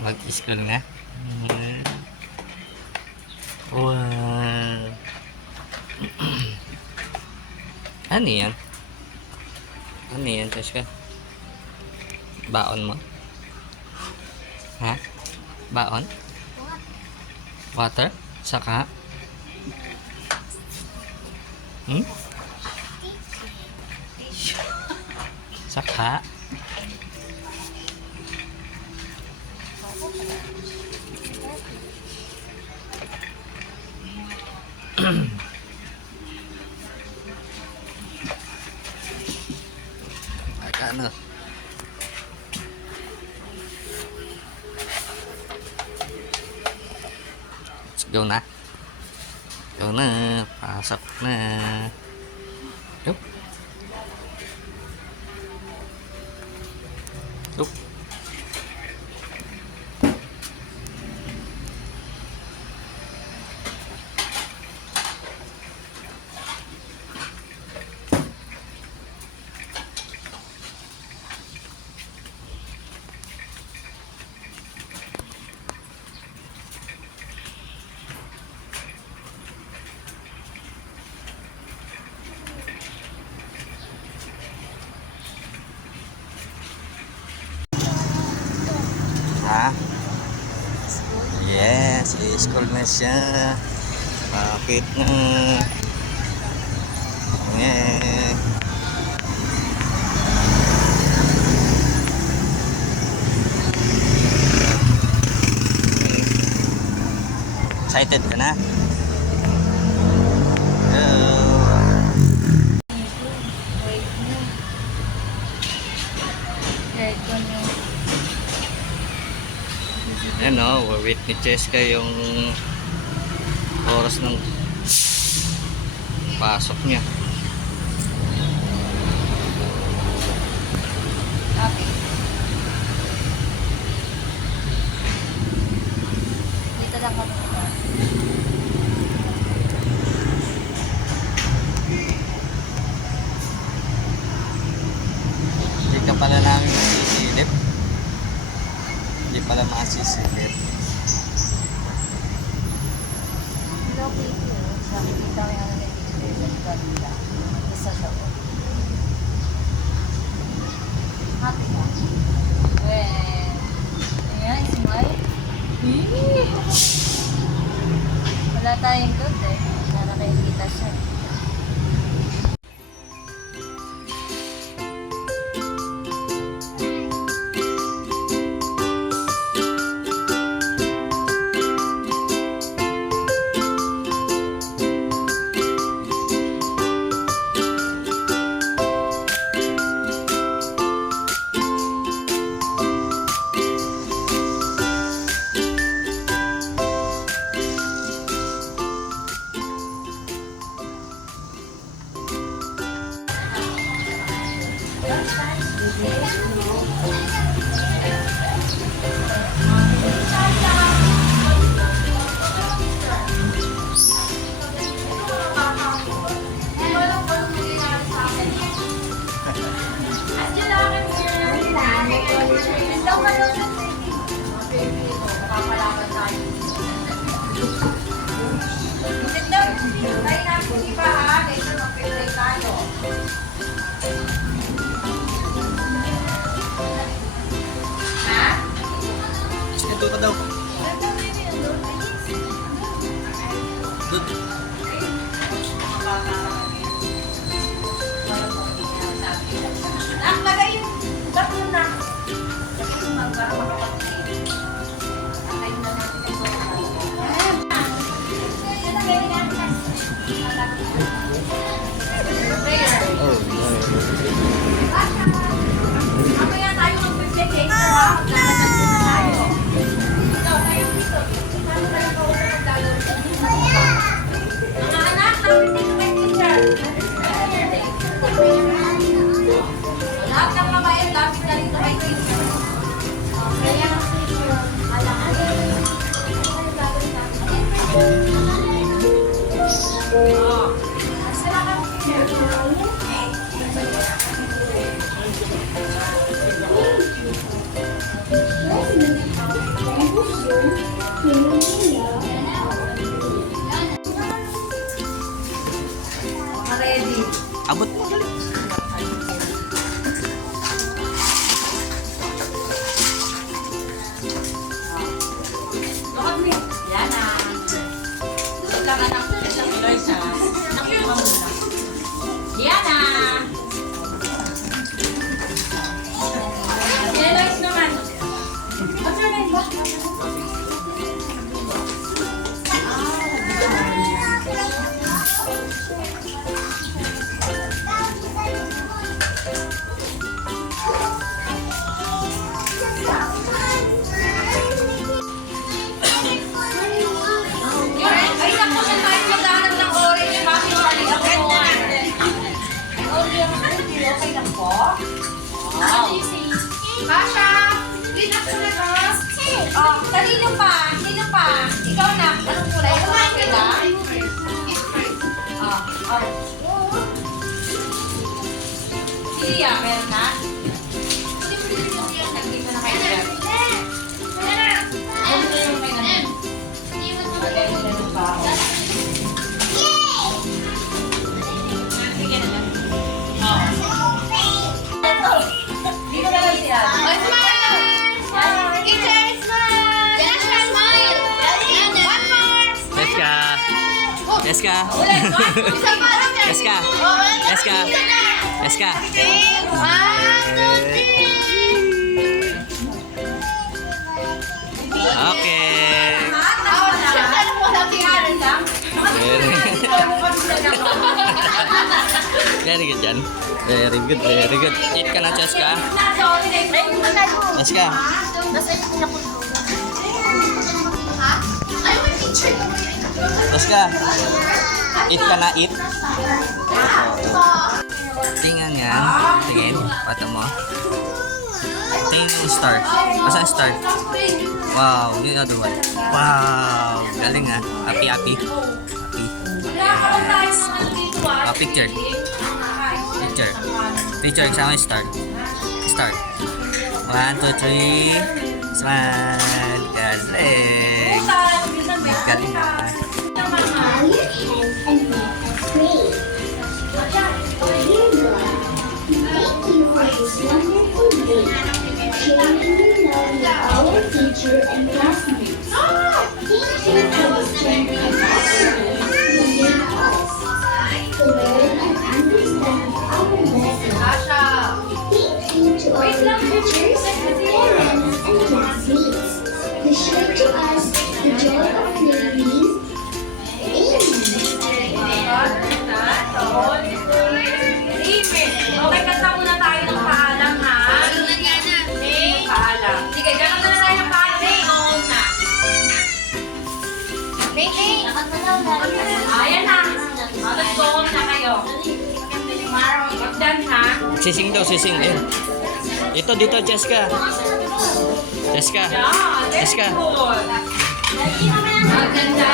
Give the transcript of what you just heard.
Mag-school nga. Wow. Ano yan? Ano yan, Tashka? Baon mo? Ha? Baon? Water? Saka? Saka? Ano? Let's go na. Go na. Pasok na. Yup. Yup. Ha? Yes, school na siya. Bakit na? Yeah. Excited ka na? Ano, wait ni Cheska yung oras ng pasok niya. Okay. Dito lang kami. Hindi ka pala namin masisilip. Hindi pala masisilip. Loki po. Sabi kita ko yung nagkikita. Isa siya po. Happy ka? Well, ayan, smile. Wala tayong good eh. Para nakikita siya. Ito ka daw. Good. Lagay yung bakit na. Lagay yung mangga. Lagay na natin ito. Mamaya tayo mag-prepare tayo. Ikaw, kayo dito. Paano tayo kausap ng dalawa? Ready. Abot. Yan na. Kailangan ng isang Eloise ha. Nakikita mo na. Yan na. Eloise naman. What's your name ba? Ay, naku, siya tayo maghanap ng orange. Bakit mali ako? Okay lang po. Wow. Kasha! Clean up na to. Oh, kanino pa? Sino pa? Ikaw na. Anong kulay? Ito nga sila. Oh. Siya, meron na? Nagdito na kayo. Okay, meron pa. Sige na lang. Dito na lang siya. Oh, smile! Teacher, smile! Jessica, smile! One more! Jessica. Jessica. Ulit, one. Isa pa. Jessica. Jessica. Jessica. Okay. Very good yan. Very good, very good. Eat ka na, Jessica. Jessica. Jessica. Eat ka na, eat. Tingnan yan. Tingin. Pato mo. Tingin yung star. Asan star? Wow, yung other one. Wow, galing ha. Happy, happy. Happy. Yes. Picture. Picture. Picture, kasama yung star. Star. 1, 2, 3. Smile. Galing. Galing ha. Thank you for this wonderful day. Sharing the love of our teacher and classmates. Thank you for this journey and passion you made us to learn and understand our lessons. Thank you to our teachers, parents, and classmates who shared to us the joy of learning. Okay, kanta muna tayo ng paalam, ha? Paalam. Sige, kanta na tayo ng paalam. Home na. Ayan na. Let's go home na kayo. Magdan, ha? Sising daw, sising. Eh. Dito, dito, Jessica. Jessica. Yeah, let's Jessica. go. Maganda.